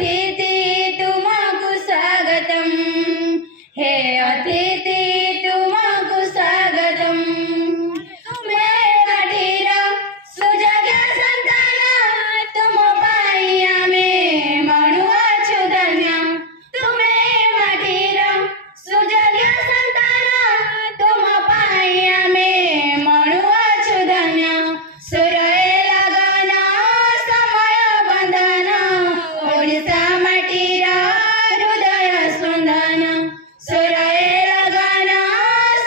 अतिथि तुमको स्वागतम, हे अतिथि तुमको स्वागतम। तुम्हें माटीर सुजग्या संतान, तुम पाई आमे मणुअछु धन्य। तुम्हें माटीर सुजग्या संतान, तुम पाई आमे मणुअछु धन्य। सुरए लगन समय बंधन, ओडिशा माटीर हृदय स्पंदन। सुरए लगन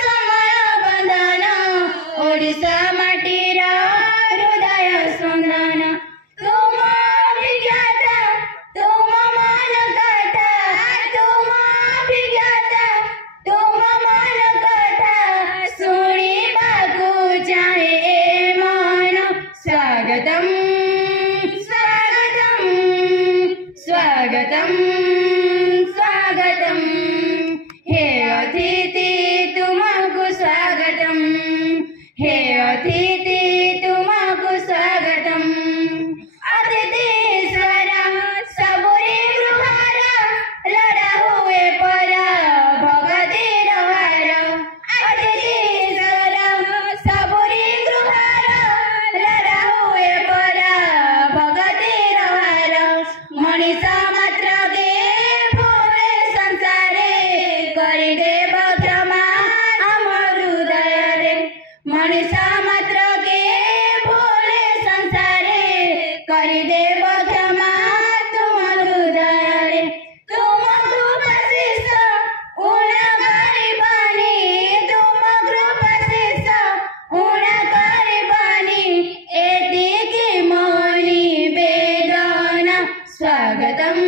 समय बंधन, ओडिशा माटीर हृदय स्पंदन। तुम विज्ञात तुम मन कथा, तुम विज्ञात तुम मन कथा, शुणिबाकु चाहे ए मन। स्वागतम स्वागतम स्वागतम स्वागतम, हे अतिथि तुमको स्वागतम, हे अतिथि तुमको स्वागतम। अतिथीश्वर सबुरी गृहार, लड़ा हुए पर भगतिर हार। अतिथीश्वर सबुरी गृहार, लड़ा हुए पर भगतिर हार। मनीषा मात्र के भोले संसारे, करिदेव क्षमा आम हृदय रे। मनीषा मात्र के भोले संसारे, करिदेव क्षमा तुम हृदय रे। तुम कृपाशीष उणा गरिबानी, तुम कृपाशीष उणा गरिबानी, एतिकी मो निवेदन। स्वागतम